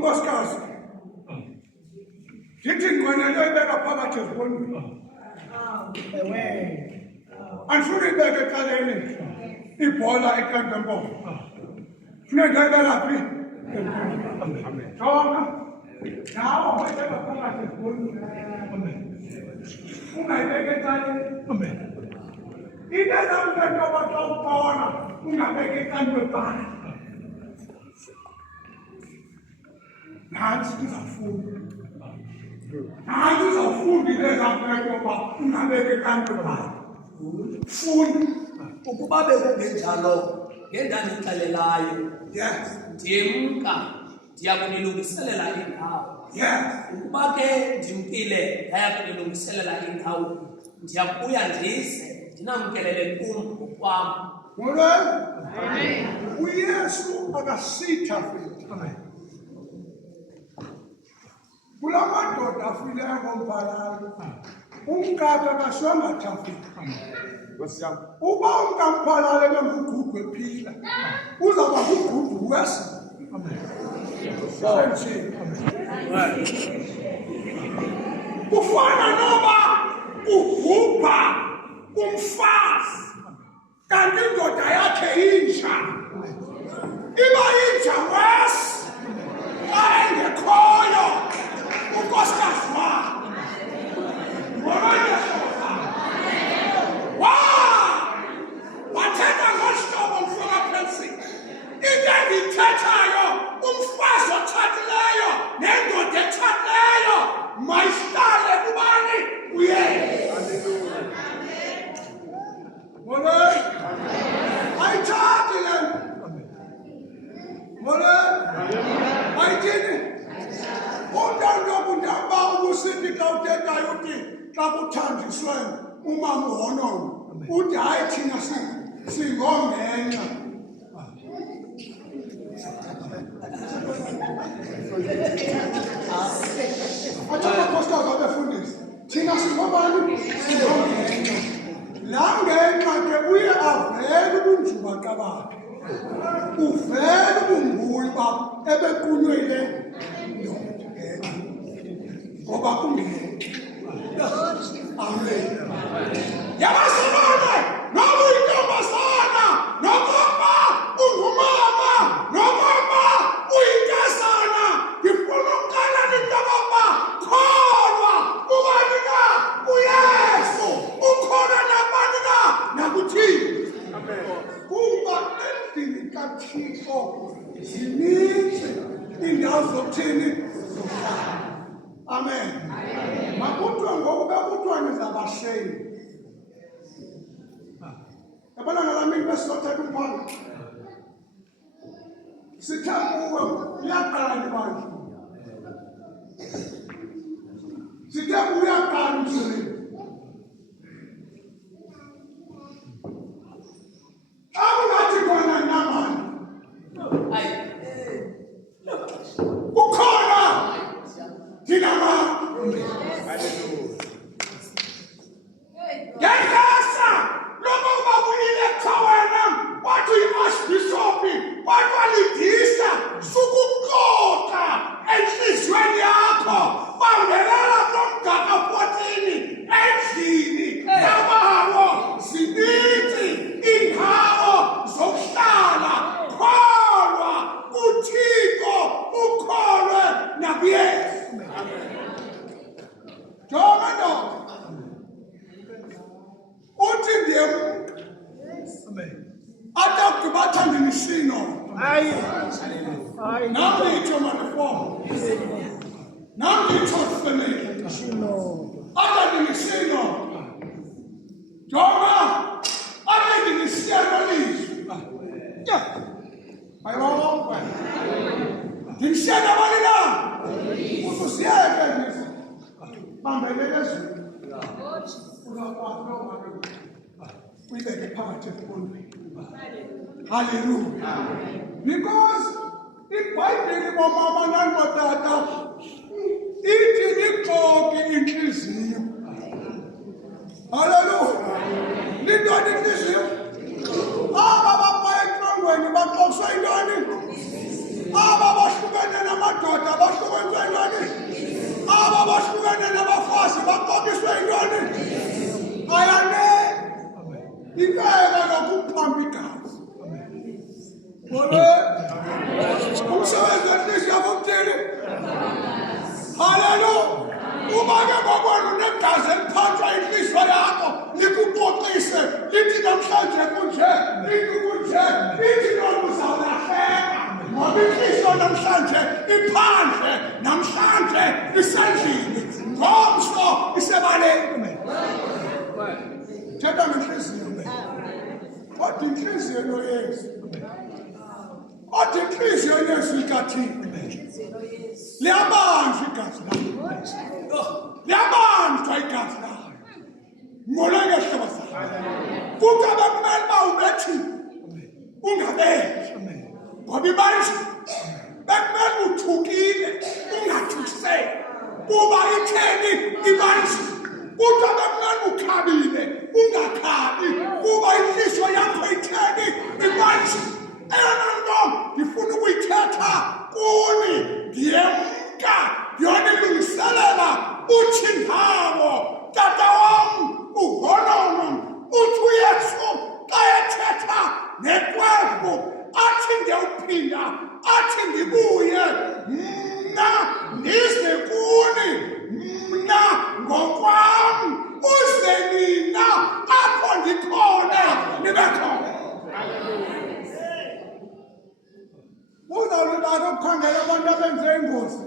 unkosikazi ngithi ngiqonele ibeka phakathi ezibonweni andifuni ibeke ecaleni ibhola enkantempompo funeka ibeka phi jonga nawo wayibeka phakathi ezibonweni ungayibeka ecaleni into ezamntentoba xa ubona ungabeka enkantempompo nansi uzafunda nansi uzafunda into ezamntentoba ungabeka enkantempompo funda ukuba bekungenjalo ngendandixelelayo ndimka ndiya kunilungiselela indawo ukuba ke ndimkile ndaya kunilungiselela indawo ndiya kubuya ndize ndinamkelele kum ngokwam. Molweni uyesu akasitha futhi kula madoda afileyo ngombhalalo umkakhe akashonga thafika uba umkamphalalo ebengugudwe ephila uzawuba ngugudwe wesa kufana noba ugubha umfazi kanti indoda yakhe inja iba inja wesi xa engekhoyo unkosikazi wakhe wathetha ngohlobo mfokaphensi into endiyithethayo umfazi otshatileyo nendoda etshatileyo mayihlale kubani uyesu. Molweni ayithathi le molweni ayithini untantokuntoba ubusithi xa uthethayo uthi xa kuthanjiswe umamuhonono uthi hayi thina singongenxa athapostoli babefundisa thina singobani singongenxa laa ngenxa ke uye avele ubunjubaqa bakhe uvele ubumbuli bakhe ebequnywe yile ndoda ngoba kungenxa. Amen. Yabasilone noba uyintombazana nokuba ungumama nokuba uyinkazana ngifuna ukuqala nintoba kholwa ubani na uyesu ukhona nabani na nakuthini kuba endlini kathixo zininzi iindawo zokuthini zokuhlala. Amen. Makuthiwe ngoku bekuthiwa nizabasheni yabona ngala mini besizothetha umphanga sithe kuwe uyaqala ndibandla sithe kuwe uyaqala umsebenzi xa kungathi khona namani ukhona thina ngengasa lokuba kuyilektha wena wathi uyi-archbishopi wakwalidisa sukuxoxa entliziyweni yakho bangelela kulomgaka 14 endlini yabawo zininzi iindawo zokuhlala kholwa kuthixo ukholwe nakuyesu. Jonga ndoda uthi ndiyemka atakugqiba athande imishino nam nditsho manefomo nam nditsho family athande imishino jonga ade ndinisiya nolizwi ayibonke ndimshiya nabani na ususiyeke ndisi bambelele ezweni uyibeke phakathi efundweni. Hallelujah. Because iBhayibhile bomama nangootata ithi ixoke inhliziyo. Hallelujah. Lintoni inhliziyo? Aba bapha etrongweni baxoxwe intoni? Aba bahlukene amadoda abahlukeniswe yintoni? Aba bahlukene nabafazi baqokiswe yintoni? Ayane ibeka nokuphamba igazi. Umsebenzi wenhliziyo yakuthini? Haleluya. Uma ke ngokona unegazi eliphanjwa inhliziyo yakho likuqoqise lithi namhlanje kunje, lithi kunje, lithi noma uzawulahleka ngoba inhliziyo namhlanje iphandle, namhlanje isendlini, ngomso isebaleni. Thetha ngenhliziyo kodwa inhliziyo noYesu, kodwa inhliziyo yesu ikathini liyabanjwa igazi lakho, liyabanjwa igazi lakho. Ngoleke hlobo sakho kukabe kumele uba ubethi ungabeki ngoba ibanje bekumele uthukile ungathuseki kuba itheni ibanje. Kodwa bekumele ukhabile ungakhabi kuba inhliziyo yakho itheni ibanje. Eyona nto ngifuna ukuyithetha kuni ngiyemka ngiyonilungiselela uthi ndawo tata wam uhonono uthi uYesu xa ethetha nekwefu athi ndiyawuphinda athi ndibuye mna ndize kuni mna ngokwam uze nina apho ndikhona nibe khona. Uzawulibaka ukukhangela abantu abenze ingozi.